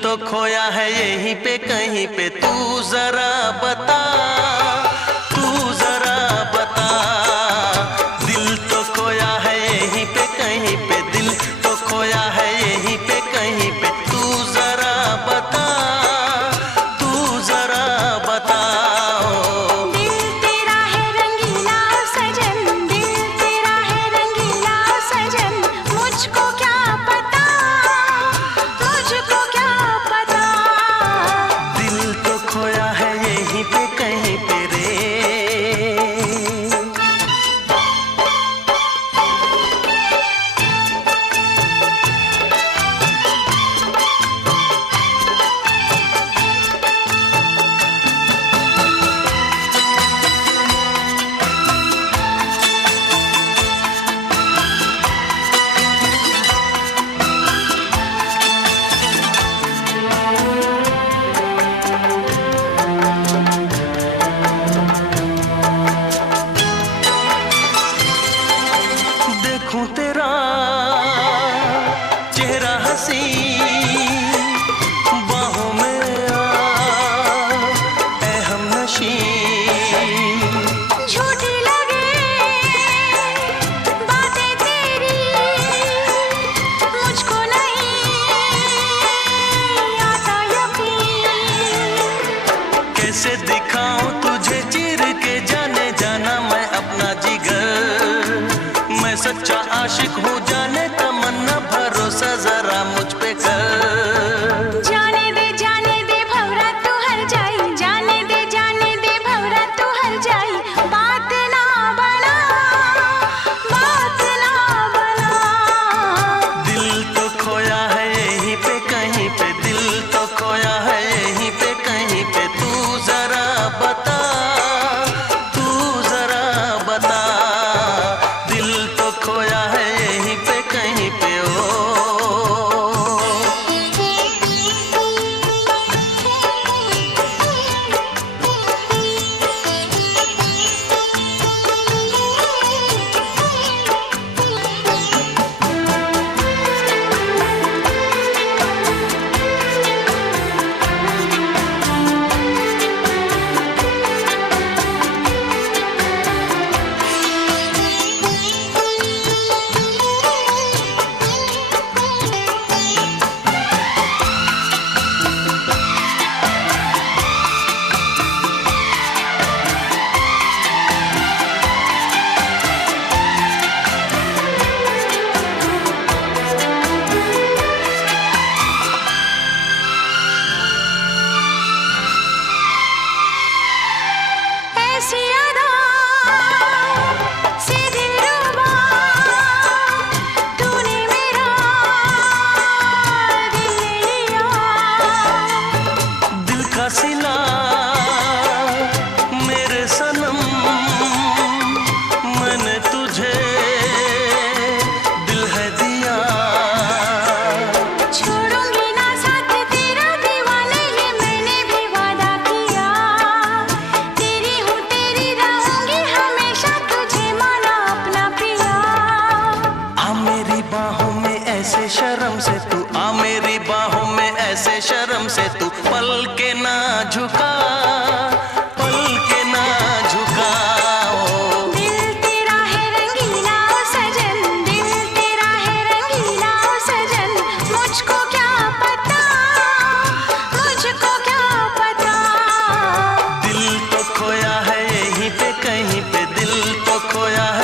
तो खोया है यहीं पे कहीं पे, तू जरा बता, तू जरा बता। दिल तो खोया है यहीं पे कहीं पे, दिल तो खोया है यहीं पे कहीं पे, तू जरा बता, तू जरा बता। दिल तेरा है रंगीला सजन, दिल तेरा है रंगीला सजन, मुझको क्या पता, मुझको क्या पता। दिल तो खोया है यहीं पे कहीं पे रे। देखूं तेरा चेहरा हंसी, बाहों में आ ऐ हमनशी। झूठी लगे बातें तेरी, मुझको नहीं आता यकीन। कैसे दिखाऊं तुझे चीर के जाने जाना मैं अपना जिगर, मैं सच्चा आशिक हूँ जाने तमन्ना, भरोसा जरा मुझ पे कर। जाने दे भंवरा तू हर जाई, जाने दे भंवरा तू हर जाई। बात ना बना, बात ना बना। दिल तो खोया है यहीं पे कहीं पे, दिल तो खोया है यहीं पे कहीं पे, तू जरा बता, तू जरा बता। दिल तो खोया है यहीं पे कहीं पे ओ। ऐसी अदा से दिलरुबा, तूने मेरा दिल लिया। दिल का सिला मेरे सनम, मैंने तुझे दिल है दिया। छोड़ूंगी ना साथ तेरा दीवाने, ये मैंने भी वादा किया। तेरी हूँ तेरी रहूंगी हमेशा, तुझे माना अपना पिया। आ मेरी बाहों में ऐसे शर्म से तू, आ मेरी बाहों में ऐसे शर्म से तू, पल के ना झुका, पल के ना झुका ओ। दिल तेरा है रंगीला सजन, दिल तेरा है रंगीला सजन, मुझको क्या पता, मुझको क्या पता। दिल तो खोया है यहीं पे कहीं पे, दिल तो खोया है